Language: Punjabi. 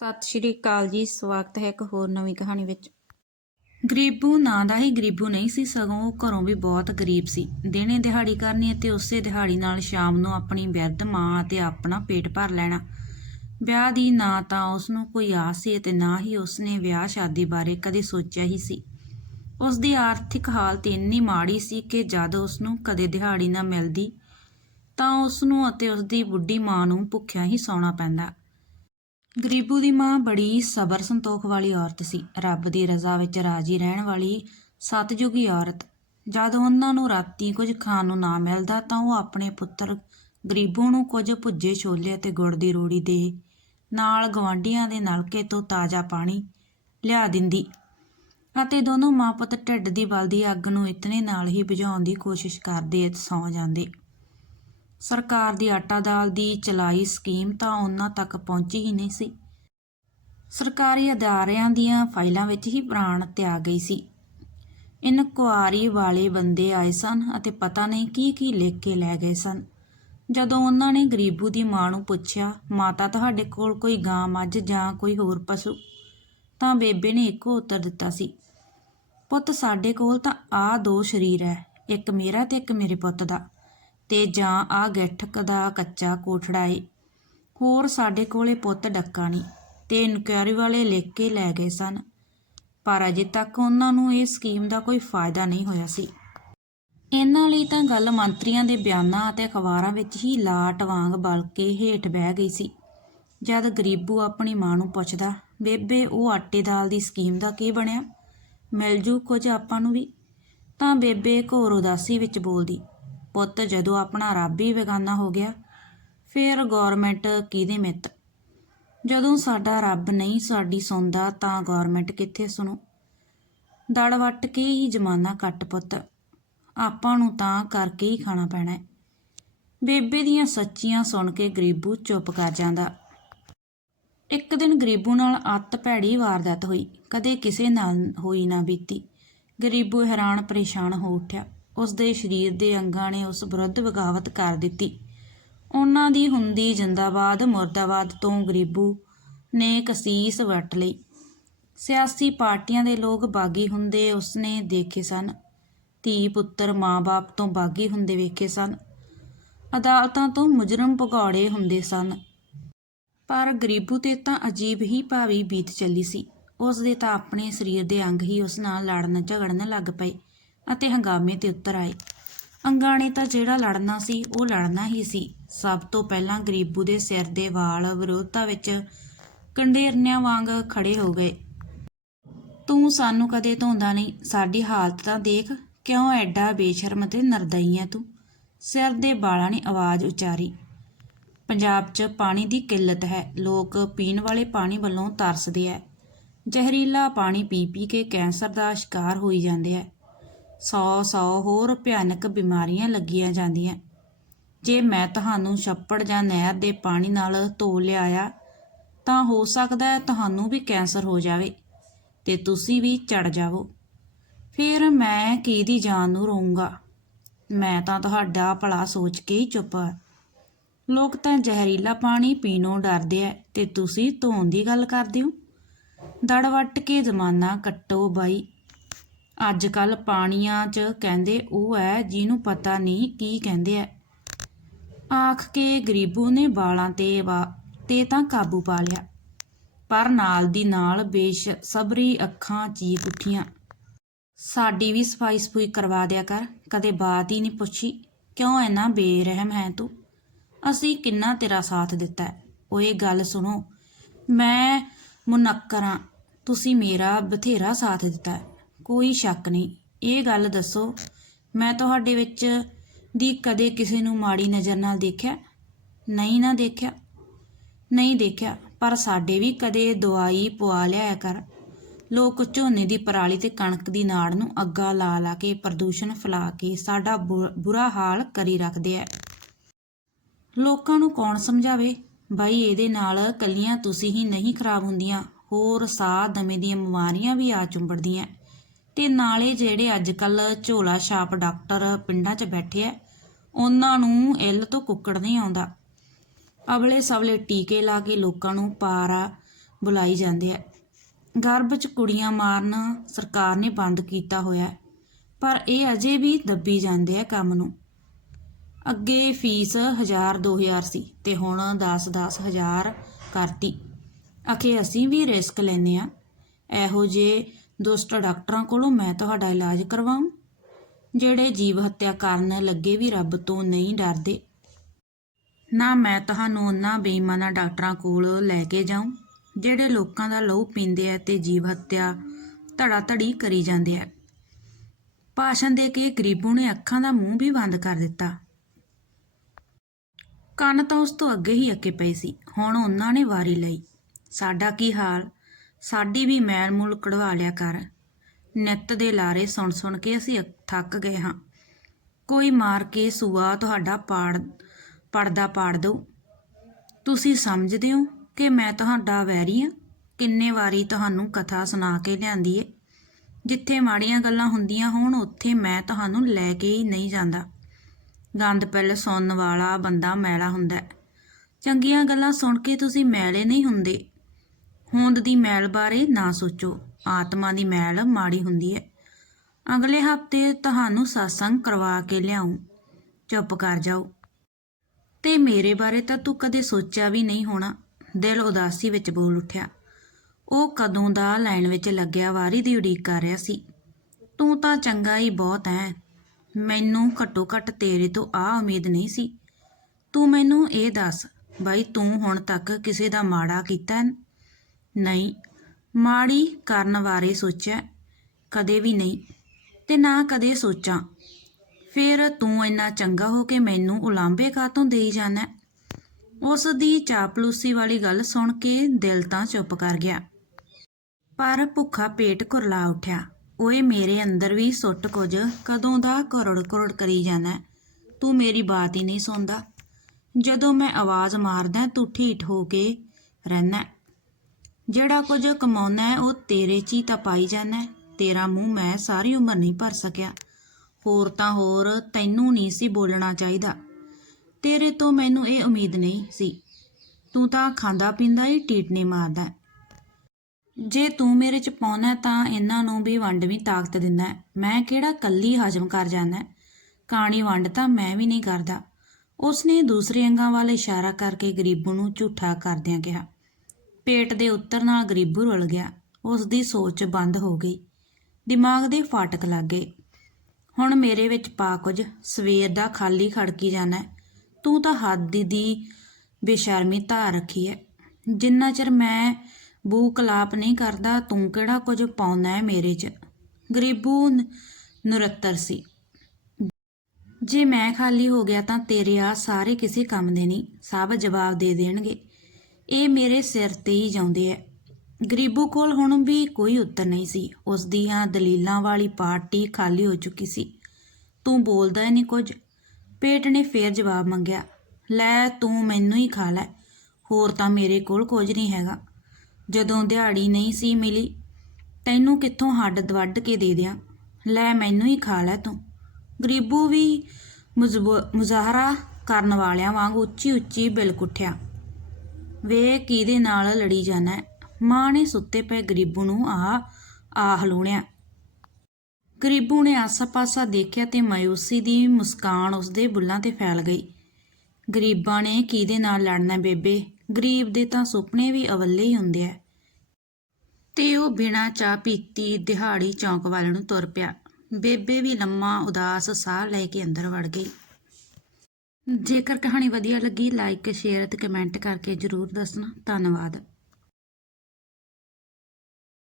ਸਤਿ ਸ਼੍ਰੀ ਅਕਾਲ ਜੀ, ਸਵਾਗਤ ਹੈ ਇੱਕ ਹੋਰ ਨਵੀਂ ਕਹਾਣੀ ਵਿੱਚ। ਗਰੀਬੂ ਨਾਂ ਦਾ ਹੀ ਗਰੀਬੂ ਨਹੀਂ ਸੀ, ਸਗੋਂ ਉਹ ਘਰੋਂ ਵੀ ਬਹੁਤ ਗਰੀਬ ਸੀ। ਦਿਨੇ ਦਿਹਾੜੀ ਕਰਨੀ ਅਤੇ ਉਸੇ ਦਿਹਾੜੀ ਨਾਲ ਸ਼ਾਮ ਨੂੰ ਆਪਣੀ ਬਿਰਧ ਮਾਂ ਅਤੇ ਆਪਣਾ ਪੇਟ ਭਰ ਲੈਣਾ। ਵਿਆਹ ਦੀ ਨਾ ਤਾਂ ਉਸ ਨੂੰ ਕੋਈ ਆਸ ਸੀ ਅਤੇ ਨਾ ਹੀ ਉਸਨੇ ਵਿਆਹ ਸ਼ਾਦੀ ਬਾਰੇ ਕਦੇ ਸੋਚਿਆ ਹੀ ਸੀ। ਉਸ ਦੀ ਆਰਥਿਕ ਹਾਲਤ ਇੰਨੀ ਮਾੜੀ ਸੀ ਕਿ ਜਦ ਉਸ ਨੂੰ ਕਦੇ ਦਿਹਾੜੀ ਨਾ ਮਿਲਦੀ, ਤਾਂ ਉਸ ਨੂੰ ਅਤੇ ਉਸ ਦੀ ਬੁੱਢੀ ਮਾਂ ਨੂੰ ਭੁੱਖਿਆ ਹੀ ਸੌਣਾ ਪੈਂਦਾ। ਗਰੀਬੂ ਦੀ ਮਾਂ ਬੜੀ ਸਬਰ ਸੰਤੋਖ ਵਾਲੀ ਔਰਤ ਸੀ। ਰੱਬ ਦੀ ਰਜ਼ਾ ਵਿੱਚ ਰਾਜੀ ਰਹਿਣ ਵਾਲੀ ਸਤਜੁਗੀ ਔਰਤ। ਜਦ ਉਹਨਾਂ ਨੂੰ ਰਾਤੀ ਕੁਝ ਖਾਣ ਨੂੰ ਨਾ ਮਿਲਦਾ ਤਾਂ ਉਹ ਆਪਣੇ ਪੁੱਤਰ ਗਰੀਬੂ ਨੂੰ ਕੁਝ ਭੁੱਜੇ ਛੋਲੇ ਅਤੇ ਗੁੜ ਦੀ ਰੋੜੀ ਦੇ ਨਾਲ ਗਵਾਂਢੀਆਂ ਦੇ ਨਲਕੇ ਤੋਂ ਤਾਜ਼ਾ ਪਾਣੀ ਲਿਆ ਦਿੰਦੀ ਅਤੇ ਦੋਨੋਂ ਮਾਂ ਪੁੱਤ ਢਿੱਡ ਦੀ ਬਲਦੀ ਅੱਗ ਨੂੰ ਇਤਨੇ ਨਾਲ ਹੀ ਬੁਝਾਉਣ ਦੀ ਕੋਸ਼ਿਸ਼ ਕਰਦੇ ਅਤੇ ਸੌਂ ਜਾਂਦੇ। ਸਰਕਾਰ ਦੀ ਆਟਾ ਦਾਲ ਦੀ ਚਲਾਈ ਸਕੀਮ ਤਾਂ ਉਹਨਾਂ ਤੱਕ ਪਹੁੰਚੀ ਹੀ ਨਹੀਂ ਸੀ। ਸਰਕਾਰੀ ਅਦਾਰਿਆਂ ਦੀਆਂ ਫਾਈਲਾਂ ਵਿੱਚ ਹੀ ਪ੍ਰਾਣ ਤਿਆਗ ਗਈ ਸੀ। ਇਨਕੁਆਰੀ ਵਾਲੇ ਬੰਦੇ ਆਏ ਸਨ ਅਤੇ ਪਤਾ ਨਹੀਂ ਕੀ ਕੀ ਲਿਖ ਕੇ ਲੈ ਗਏ ਸਨ। ਜਦੋਂ ਉਹਨਾਂ ਨੇ ਗਰੀਬੂ ਦੀ ਮਾਂ ਨੂੰ ਪੁੱਛਿਆ, ਮਾਤਾ, ਤੁਹਾਡੇ ਕੋਲ ਕੋਈ ਗਾਂ ਮੱਝ ਜਾਂ ਕੋਈ ਹੋਰ ਪਸ਼ੂ? ਤਾਂ ਬੇਬੇ ਨੇ ਇੱਕੋ ਉੱਤਰ ਦਿੱਤਾ ਸੀ, ਪੁੱਤ, ਸਾਡੇ ਕੋਲ ਤਾਂ ਆ ਦੋ ਸ਼ਰੀਰ ਹੈ, ਇੱਕ ਮੇਰਾ ਤੇ ਇੱਕ ਮੇਰੇ ਪੁੱਤ ਦਾ। ਤੇ ਜਾਂ ਆ ਗੱਠਕ ਦਾ ਕੱਚਾ ਕੋਠੜਾ ਏ ਹੋਰ ਸਾਡੇ ਕੋਲੇ ਪੁੱਤ ਡੱਕਾ ਨਹੀਂ ਤੇ ਇਨਕੁਆਇਰੀ ਵਾਲੇ ਲਿਖ ਕੇ ਲੈ ਗਏ ਸਨ। ਪਰ ਅਜੇ ਤੱਕ ਉਹਨਾਂ ਨੂੰ ਇਹ ਸਕੀਮ ਦਾ ਕੋਈ ਫਾਇਦਾ ਨਹੀਂ ਹੋਇਆ ਸੀ। ਇਹਨਾਂ ਲਈ ਤਾਂ ਗੱਲ ਮੰਤਰੀਆਂ ਦੇ ਬਿਆਨਾਂ ਅਤੇ ਅਖਬਾਰਾਂ ਵਿੱਚ ਹੀ ਲਾਟ ਵਾਂਗ ਬਲ ਕੇ ਹੇਠ ਬਹਿ ਗਈ ਸੀ। ਜਦ ਗਰੀਬੂ ਆਪਣੀ ਮਾਂ ਨੂੰ ਪੁੱਛਦਾ, ਬੇਬੇ, ਉਹ ਆਟੇ ਦਾਲ ਦੀ ਸਕੀਮ ਦਾ ਕੀ ਬਣਿਆ? ਮਿਲ ਜੂ ਕੁਝ ਆਪਾਂ ਨੂੰ ਵੀ? ਤਾਂ ਬੇਬੇ ਘੋਰ ਉਦਾਸੀ ਵਿੱਚ ਬੋਲਦੀ ਪੁੱਤ ਜਦੋਂ ਆਪਣਾ ਰੱਬ ਹੀ ਬੇਗਾਨਾ ਹੋ ਗਿਆ, ਫਿਰ ਗਵਰਨਮੈਂਟ ਕਿਹਦੇ ਮਿੱਤ? ਜਦੋਂ ਸਾਡਾ ਰੱਬ ਨਹੀਂ ਸਾਡੀ ਸੁਣਦਾ ਤਾਂ ਗਵਰਨਮੈਂਟ ਕਿੱਥੇ ਸੁਣੂ? ਦੜ ਵੱਟ ਕੇ ਹੀ ਜਮਾਨਾ ਕੱਟ ਪੁੱਤ। ਆਪਾਂ ਨੂੰ ਤਾਂ ਕਰਕੇ ਹੀ ਖਾਣਾ ਪੈਣਾ ਹੈ। ਬੇਬੇ ਦੀਆਂ ਸੱਚੀਆਂ ਸੁਣ ਕੇ ਗਰੀਬੂ ਚੁੱਪ ਕਰ ਜਾਂਦਾ। ਇੱਕ ਦਿਨ ਗਰੀਬੂ ਨਾਲ ਅੱਤ ਭੈੜੀ ਵਾਰਦਾਤ ਹੋਈ। ਕਦੇ ਕਿਸੇ ਨਾਲ ਹੋਈ ਨਾ ਬੀਤੀ। ਗਰੀਬੂ ਹੈਰਾਨ ਪਰੇਸ਼ਾਨ ਹੋ ਉੱਠਿਆ। ਉਸ ਦੇ ਸਰੀਰ ਦੇ ਅੰਗਾਂ ਨੇ ਉਸ ਵਿਰੁੱਧ ਬਗਾਵਤ ਕਰ ਦਿੱਤੀ। ਉਹਨਾਂ ਦੀ ਹੁੰਦੀ ਜਿੰਦਾਬਾਦ ਮੁਰਦਾਬਾਦ ਤੋਂ ਗਰੀਬੂ ਨੇ ਕਸੀਸ ਵੱਟ ਲਈ। ਸਿਆਸੀ ਪਾਰਟੀਆਂ ਦੇ ਲੋਕ ਬਾਗੀ ਹੁੰਦੇ ਉਸਨੇ ਦੇਖੇ ਸਨ। ਧੀ ਪੁੱਤਰ ਮਾਂ-ਬਾਪ ਤੋਂ ਬਾਗੀ ਹੁੰਦੇ ਵੇਖੇ ਸਨ। ਅਦਾਲਤਾਂ ਤੋਂ ਮੁਜਰਮ ਭਗੌੜੇ ਹੁੰਦੇ ਸਨ। ਪਰ ਗਰੀਬੂ ਤੇ ਤਾਂ ਅਜੀਬ ਹੀ ਭਾਵੀ ਬੀਤ ਚੱਲੀ ਸੀ। ਉਸ ਦੇ ਤਾਂ ਆਪਣੇ ਸਰੀਰ ਦੇ ਅੰਗ ਹੀ ਉਸ ਨਾਲ ਲੜਨ ਝਗੜਨ ਲੱਗ ਪਏ। ਅਤੇ ਹੰਗਾਮੇ ਤੇ ਉਤਰ ਆਏ। ਅੰਗਾਣੇ ਤਾਂ ਜਿਹੜਾ ਲੜਨਾ ਸੀ, ਉਹ ਲੜਨਾ ਹੀ ਸੀ। ਸਭ ਤੋਂ ਪਹਿਲਾਂ ਗਰੀਬੂ ਦੇ ਸਿਰ ਦੇ ਵਾਲ ਵਿਰੋਧਤਾ ਵਿੱਚ ਕੰਡੇਰਨਿਆਂ ਵਾਂਗ ਖੜੇ ਹੋ ਗਏ। ਤੂੰ ਸਾਨੂੰ ਕਦੇ ਧੋਂਦਾ ਨਹੀਂ, ਸਾਡੀ ਹਾਲਤ ਤਾਂ ਦੇਖ, ਕਿਉਂ ਐਡਾ ਬੇਸ਼ਰਮ ਤੇ ਨਰਦਈ ਹੈ ਤੂੰ? ਸਿਰ ਦੇ ਵਾਲਾਂ ਨੇ ਆਵਾਜ਼ ਉਚਾਰੀ। ਪੰਜਾਬ 'ਚ ਪਾਣੀ ਦੀ ਕਿੱਲਤ ਹੈ, ਲੋਕ ਪੀਣ ਵਾਲੇ ਪਾਣੀ ਵੱਲੋਂ ਤਰਸਦੇ ਐ। ਜ਼ਹਿਰੀਲਾ ਪਾਣੀ ਪੀ ਪੀ ਕੇ ਕੈਂਸਰ ਦਾ ਸ਼ਿਕਾਰ ਹੋਈ ਜਾਂਦੇ ਐ। ਸੌ ਸੌ ਹੋਰ ਭਿਆਨਕ ਬਿਮਾਰੀਆਂ ਲੱਗੀਆਂ ਜਾਂਦੀਆਂ। ਜੇ ਮੈਂ ਤੁਹਾਨੂੰ ਛੱਪੜ ਜਾਂ ਨਹਿਰ ਦੇ ਪਾਣੀ ਨਾਲ ਧੋ ਲਿਆਇਆ, ਤਾਂ ਹੋ ਸਕਦਾ ਹੈ ਤੁਹਾਨੂੰ ਵੀ ਕੈਂਸਰ ਹੋ ਜਾਵੇ ਤੇ ਤੁਸੀਂ ਵੀ ਚੜ ਜਾਵੋ। ਫਿਰ ਮੈਂ ਕਿਹਦੀ ਜਾਨ ਨੂੰ ਰੋਊਂਗਾ? ਮੈਂ ਤਾਂ ਤੁਹਾਡਾ ਭਲਾ ਸੋਚ ਕੇ ਹੀ ਚੁੱਪ ਹਾਂ। ਲੋਕ ਤਾਂ ਜ਼ਹਿਰੀਲਾ ਪਾਣੀ ਪੀਣੋਂ ਡਰਦੇ ਐ, ਤੇ ਤੁਸੀਂ ਧੋਣ ਦੀ ਗੱਲ ਕਰਦੇ ਹੋ? ਦੜ ਵੱਟ ਕੇ ਜ਼ਮਾਨਾ ਕੱਟੋ ਬਾਈ। ਅੱਜ ਕੱਲ ਪਾਣੀਆਂ 'ਚ ਕਹਿੰਦੇ ਉਹ ਹੈ ਜਿਹਨੂੰ ਪਤਾ ਨਹੀਂ ਕੀ ਕਹਿੰਦੇ ਐ ਆਖ ਕੇ ਗਰੀਬੂ ਨੇ ਵਾਲਾਂ ਤੇ ਵਾ ਤੇ ਤਾਂ ਕਾਬੂ ਪਾ ਲਿਆ। ਪਰ ਨਾਲ ਦੀ ਨਾਲ ਬੇਸ਼ ਸਬਰੀ ਅੱਖਾਂ ਚੀਕ ਉੱਠੀਆਂ। ਸਾਡੀ ਵੀ ਸਫ਼ਾਈ ਸਫੂਈ ਕਰਵਾ ਦਿਆ ਕਰ, ਕਦੇ ਬਾਤ ਹੀ ਨਹੀਂ ਪੁੱਛੀ, ਕਿਉਂ ਇੰਨਾ ਬੇਰਹਿਮ ਹੈ ਤੂੰ? ਅਸੀਂ ਕਿੰਨਾ ਤੇਰਾ ਸਾਥ ਦਿੱਤਾ ਹੈ? ਓਏ ਗੱਲ ਸੁਣੋ, ਮੈਂ ਮੁਨੱਕਰਾਂ ਤੁਸੀਂ ਮੇਰਾ ਬਥੇਰਾ ਸਾਥ ਦਿੱਤਾ ਹੈ। ਕੋਈ ਸ਼ੱਕ ਨਹੀਂ। ਇਹ ਗੱਲ ਦੱਸੋ, ਮੈਂ ਤੁਹਾਡੇ ਵਿੱਚ ਦੀ ਕਦੇ ਕਿਸੇ ਨੂੰ ਮਾੜੀ ਨਜ਼ਰ ਨਾਲ ਦੇਖਿਆ? ਨਹੀਂ ਨਾ ਦੇਖਿਆ? ਨਹੀਂ ਦੇਖਿਆ, ਪਰ ਸਾਡੇ ਵੀ ਕਦੇ ਦਵਾਈ ਪਵਾ ਲਿਆਇਆ ਕਰ। ਲੋਕ ਝੋਨੇ ਦੀ ਪਰਾਲੀ ਤੇ ਕਣਕ ਦੀ ਨਾੜ ਨੂੰ ਅੱਗਾ ਲਾ ਲਾ ਕੇ ਪ੍ਰਦੂਸ਼ਣ ਫੈਲਾ ਕੇ ਸਾਡਾ ਬੁ- ਬੁਰਾ ਹਾਲ ਕਰੀ ਰੱਖਦੇ ਐ। ਲੋਕਾਂ ਨੂੰ ਕੌਣ ਸਮਝਾਵੇ? ਬਾਈ, ਇਹਦੇ ਨਾਲ ਕੱਲੀਆਂ ਤੁਸੀਂ ਹੀ ਨਹੀਂ ਖਰਾਬ ਹੁੰਦੀਆਂ। ਹੋਰ ਸਾਹ ਦਮੇ ਦੀਆਂ ਬਿਮਾਰੀਆਂ ਵੀ ਆ ਚੁੰਬੜਦੀਆਂ। ਤੇ ਨਾਲੇ ਜਿਹੜੇ ਅੱਜ ਕੱਲ ਝੋਲਾ ਛਾਪ ਡਾਕਟਰ ਪਿੰਡਾਂ 'ਚ ਬੈਠੇ ਐ ਉਹਨਾਂ ਨੂੰ ਇੱਲ ਤੋਂ ਕੁੱਕੜ ਨਹੀਂ ਆਉਂਦਾ। ਅਵਲੇ ਸਵਲੇ ਟੀਕੇ ਲਾ ਕੇ ਲੋਕਾਂ ਨੂੰ ਪਾਰਾ ਬੁਲਾਈ ਜਾਂਦੇ ਆ। ਗਰਭ 'ਚ ਕੁੜੀਆਂ ਮਾਰਨ ਸਰਕਾਰ ਨੇ ਬੰਦ ਕੀਤਾ ਹੋਇਆ, ਪਰ ਇਹ ਅਜੇ ਵੀ ਦੱਬੀ ਜਾਂਦੇ ਆ ਕੰਮ ਨੂੰ। ਅੱਗੇ ਫੀਸ 1000 2000 ਸੀ ਤੇ ਹੁਣ 10 10 ਹਜ਼ਾਰ ਕਰਤੀ। ਅਖੇ ਅਸੀਂ ਵੀ ਰਿਸਕ ਲੈਨੇ ਆ। ਇਹੋ ਜੇ ਦੁਸ਼ਟ ਡਾਕਟਰਾਂ ਕੋਲੋਂ ਮੈਂ ਤੁਹਾਡਾ ਇਲਾਜ ਕਰਵਾਉਂ। ਜਿਹੜੇ ਜੀਵ ਹੱਤਿਆ ਕਰਨ ਲੱਗੇ ਵੀ ਰੱਬ ਤੋਂ ਨਹੀਂ ਡਰਦੇ। ਨਾ ਮੈਂ ਤੁਹਾਨੂੰ ਉਹਨਾਂ ਬੇਈਮਾਨਾਂ ਡਾਕਟਰਾਂ ਕੋਲ ਲੈ ਕੇ ਜਾਉਂ, ਜਿਹੜੇ ਲੋਕਾਂ ਦਾ ਲਹੂ ਪੀਂਦੇ ਆ ਤੇ ਜੀਵ ਹੱਤਿਆ ਧੜਾ ਧੜੀ ਕਰੀ ਜਾਂਦੇ ਆ ਭਾਸ਼ਣ ਦੇ ਕੇ ਗਰੀਬੂ ਨੇ ਅੱਖਾਂ ਦਾ ਮੂੰਹ ਵੀ ਬੰਦ ਕਰ ਦਿੱਤਾ। ਕੰਨ ਤਾਂ ਉਸ ਤੋਂ ਅੱਗੇ ਹੀ ਅੱਕੇ ਪਏ ਸੀ, ਹੁਣ ਉਹਨਾਂ ਨੇ ਵਾਰੀ ਲਈ। ਸਾਡਾ ਕੀ ਹਾਲ? ਸਾਡੀ ਵੀ ਮੈਲ ਮੂਲ ਕਢਵਾ ਲਿਆ ਕਰ। ਨਿੱਤ ਦੇ ਲਾਰੇ ਸੁਣ ਸੁਣ ਕੇ ਅਸੀਂ ਅੱਕ- ਥੱਕ ਗਏ ਹਾਂ। ਕੋਈ ਮਾਰ ਕੇ ਸੂਆ ਤੁਹਾਡਾ ਪਾੜ ਪੜਦਾ ਪਾੜ ਦਊ। ਤੁਸੀਂ ਸਮਝਦੇ ਹੋ ਕਿ ਮੈਂ ਤੁਹਾਡਾ ਵੈਰੀ ਹਾਂ? ਕਿੰਨੇ ਵਾਰੀ ਤੁਹਾਨੂੰ ਕਥਾ ਸੁਣਾ ਕੇ ਲਿਆਂਦੀ ਏ? ਜਿੱਥੇ ਮਾੜੀਆਂ ਗੱਲਾਂ ਹੁੰਦੀਆਂ ਹੋਣ, ਉੱਥੇ ਮੈਂ ਤੁਹਾਨੂੰ ਲੈ ਕੇ ਹੀ ਨਹੀਂ ਜਾਂਦਾ। ਗੰਦ ਪਿੱਲ ਸੁਣਨ ਵਾਲਾ ਬੰਦਾ ਮੈਲਾ ਹੁੰਦਾ ਚੰਗੀਆਂ ਗੱਲਾਂ ਸੁਣ ਕੇ ਤੁਸੀਂ ਮੈਲੇ ਨਹੀਂ ਹੁੰਦੇ। ਹੋਂਦ ਦੀ ਮੈਲ ਬਾਰੇ ਨਾ ਸੋਚੋ। ਆਤਮਾ ਦੀ ਮੈਲ ਮਾੜੀ ਹੁੰਦੀ ਹੈ ਅਗਲੇ ਹਫ਼ਤੇ ਤੁਹਾਨੂੰ satsang ਕਰਵਾ ਕੇ ਲਿਆਉਂ ਚੁੱਪ ਕਰ ਜਾਓ। ਤੇ ਮੇਰੇ ਬਾਰੇ ਤਾਂ ਤੂੰ ਕਦੇ ਸੋਚਿਆ ਵੀ ਨਹੀਂ ਹੋਣਾ। ਦਿਲ ਉਦਾਸੀ ਵਿੱਚ ਬੋਲ ਉੱਠਿਆ। ਉਹ ਕਦੋਂ ਦਾ ਲਾਈਨ ਵਿੱਚ ਲੱਗਿਆ ਵਾਰੀ ਦੀ ਉਡੀਕ ਕਰ ਰਿਹਾ ਸੀ। ਤੂੰ ਤਾਂ ਚੰਗਾ ਹੀ ਬਹੁਤ ਹੈ ਮੈਨੂੰ ਘੱਟੋ ਘੱਟ ਤੇਰੇ ਤੋਂ ਆ ਉਮੀਦ ਨਹੀਂ ਸੀ। ਤੂੰ ਮੈਨੂੰ ਇਹ ਦੱਸ, ਬਾਈ ਤੂੰ ਹੁਣ ਤੱਕ ਕਿਸੇ ਦਾ ਮਾੜਾ ਕੀਤਾ ਹੈ? ਨਹੀਂ। ਮਾੜੀ ਕਰਨ ਬਾਰੇ ਸੋਚਿਆ, ਕਦੇ ਵੀ ਨਹੀਂ ਤੇ ਨਾ ਕਦੇ ਸੋਚਾਂ। ਫਿਰ ਤੂੰ ਇੰਨਾ ਚੰਗਾ ਹੋ ਕੇ ਮੈਨੂੰ ਉਲਾਂਬੇ ਕਾਤੋਂ ਦੇਈ ਜਾਣਾ ਉਸ ਦੀ ਚਾਪਲੂਸੀ ਵਾਲੀ ਗੱਲ ਸੁਣ ਕੇ ਦਿਲ ਤਾਂ ਚੁੱਪ ਕਰ ਗਿਆ। ਪਰ ਭੁੱਖਾ ਪੇਟ ਕੁਰਲਾ ਉੱਠਿਆ। ਓਏ ਮੇਰੇ ਅੰਦਰ ਵੀ ਸੁੱਟ ਕੁਝ ਕਦੋਂ ਦਾ ਕਰੜ ਕਰੜ ਕਰੀ ਜਾਣਾ ਤੂੰ ਮੇਰੀ ਬਾਤ ਹੀ ਨਹੀਂ ਸੁਣਦਾ। ਜਦੋਂ ਮੈਂ ਆਵਾਜ਼ ਮਾਰਦਾ, ਤੂੰ ਠੀਠ ਹੋ ਕੇ ਰਹਿਣਾ ਜਿਹੜਾ ਕੁਝ ਕਮਾਉਣਾ ਹੈ, ਉਹ ਤੇਰੇ 'ਚ ਹੀ ਤਾਂ ਪਾਈ ਜਾਣਾ ਤੇਰਾ ਮੂੰਹ ਮੈਂ ਸਾਰੀ ਉਮਰ ਨਹੀਂ ਭਰ ਸਕਿਆ। ਹੋਰ ਤਾਂ ਹੋਰ, ਤੈਨੂੰ ਨਹੀਂ ਸੀ ਬੋਲਣਾ ਚਾਹੀਦਾ। ਤੇਰੇ ਤੋਂ ਮੈਨੂੰ ਇਹ ਉਮੀਦ ਨਹੀਂ ਸੀ। ਤੂੰ ਤਾਂ ਖਾਂਦਾ ਪੀਂਦਾ ਹੀ ਟੀਟਨੇ ਮਾਰਦਾ ਜੇ ਤੂੰ ਮੇਰੇ ਚ ਪਾਉਣਾ ਤਾਂ ਇਹਨਾਂ ਨੂੰ ਵੀ ਵੰਡਵੀਂ ਤਾਕਤ ਦਿੰਦਾ ਮੈਂ ਕਿਹੜਾ ਕੱਲੀ ਹਜਮ ਕਰ ਜਾਂਦਾ ਹੈ। ਕਾਣੀ ਵੰਡ ਤਾਂ ਮੈਂ ਵੀ ਨਹੀਂ ਕਰਦਾ। ਉਸਨੇ ਦੂਸਰੇ ਅੰਗਾਂ ਵੱਲ ਇਸ਼ਾਰਾ ਕਰਕੇ ਗਰੀਬੂ ਨੂੰ ਝੂਠਾ ਕਰਦਿਆਂ ਕਿਹਾ। ਪੇਟ ਦੇ ਉੱਤਰ ਨਾਲ ਗਰੀਬੂ ਰੁਲ ਗਿਆ। ਉਸ ਦੀ ਸੋਚ ਬੰਦ ਹੋ ਗਈ। ਦਿਮਾਗ ਦੇ ਫਾਟਕ ਲੱਗ ਗਏ। ਹੁਣ ਮੇਰੇ ਵਿੱਚ ਪਾ ਕੁਝ, ਸਵੇਰ ਦਾ ਖਾਲੀ ਖੜਕੀ ਜਾਣਾ ਤੂੰ ਤਾਂ ਹੱਦ ਦੀ ਬੇਸ਼ਰਮੀ ਧਾਰ ਰੱਖੀ ਹੈ। ਜਿੰਨਾ ਚਿਰ ਮੈਂ ਬੂ ਕਲਾਪ ਨਹੀਂ ਕਰਦਾ, ਤੂੰ ਕਿਹੜਾ ਕੁਝ ਪਾਉਣਾ ਹੈ ਮੇਰੇ 'ਚ? ਗਰੀਬੂ ਨ- ਨੁਰੱਤਰ ਸੀ। ਜੇ ਮੈਂ ਖਾਲੀ ਹੋ ਗਿਆ ਤਾਂ ਤੇਰੇ ਆ ਸਾਰੇ ਕਿਸੇ ਕੰਮ ਦੇ ਨਹੀਂ। ਸਭ ਜਵਾਬ ਦੇ ਦੇਣਗੇ। ਇਹ ਮੇਰੇ ਸਿਰ ਤੇ ਹੀ ਜਾਂਦੇ ਐ। ਗਰੀਬੂ ਕੋਲ ਹੁਣ ਵੀ ਕੋਈ ਉੱਤਰ ਨਹੀਂ ਸੀ। ਉਸ ਦੀਆਂ ਦਲੀਲਾਂ ਵਾਲੀ ਪਾਰਟੀ ਖਾਲੀ ਹੋ ਚੁੱਕੀ ਸੀ। ਤੂੰ ਬੋਲਦਾ ਹੀ ਨਹੀਂ ਕੁਝ? ਪੇਟ ਨੇ ਫੇਰ ਜਵਾਬ ਮੰਗਿਆ। ਲੈ, ਤੂੰ ਮੈਨੂੰ ਹੀ ਖਾ ਲੈ। ਹੋਰ ਤਾਂ ਮੇਰੇ ਕੋਲ ਕੁਝ ਨਹੀਂ ਹੈਗਾ। ਜਦੋਂ ਦਿਹਾੜੀ ਨਹੀਂ ਸੀ ਮਿਲੀ, ਤੈਨੂੰ ਕਿੱਥੋਂ ਹੱਡ ਦਵੱਡ ਕੇ ਦੇ ਦਿਆਂ? ਲੈ, ਮੈਨੂੰ ਹੀ ਖਾ ਲੈ ਤੂੰ। ਗਰੀਬੂ ਵੀ ਮੁਜ਼ਬ- ਮੁਜ਼ਾਹਰਾ ਕਰਨ ਵਾਲਿਆਂ ਵਾਂਗ ਉੱਚੀ ਉੱਚੀ ਬਿਲਕ ਉੱਠਿਆ। ਵੇ ਕਿਹਦੇ ਨਾਲ ਲੜੀ ਜਾਣਾ ਮਾਂ ਨੇ ਸੁੱਤੇ ਪਏ ਗਰੀਬੂ ਨੂੰ ਆ ਆ ਹਲੂਣਿਆ ਗਰੀਬੂ ਨੇ ਆਸਾ-ਪਾਸਾ ਦੇਖਿਆ ਤੇ ਮਾਇੂਸੀ ਦੀ ਮੁਸਕਾਨ ਉਸਦੇ ਬੁੱਲਾਂ ਤੇ ਫੈਲ ਗਈ। ਗਰੀਬਾਂ ਨੇ ਕਿਹਦੇ ਨਾਲ ਲੜਨਾ ਬੇਬੇ? ਗਰੀਬ ਦੇ ਤਾਂ ਸੁਪਨੇ ਵੀ ਅਵੱਲੇ ਹੀ ਹੁੰਦੇ ਆ। ਤੇ ਉਹ ਬਿਨਾਂ ਚਾਹ ਪੀਤੀ ਦਿਹਾੜੀ ਚੌਂਕ ਵੱਲ ਨੂੰ ਤੁਰ ਪਿਆ। ਬੇਬੇ ਵੀ ਲੰਮਾ ਉਦਾਸ ਸਾਹ ਲੈ ਕੇ ਅੰਦਰ ਵੜ ਗਈ। ਜੇਕਰ ਕਹਾਣੀ ਵਧੀਆ ਲੱਗੀ ਲਾਈਕ ਸ਼ੇਅਰ ਅਤੇ ਕਮੈਂਟ ਕਰਕੇ ਜਰੂਰ ਦੱਸਣਾ। ਧੰਨਵਾਦ।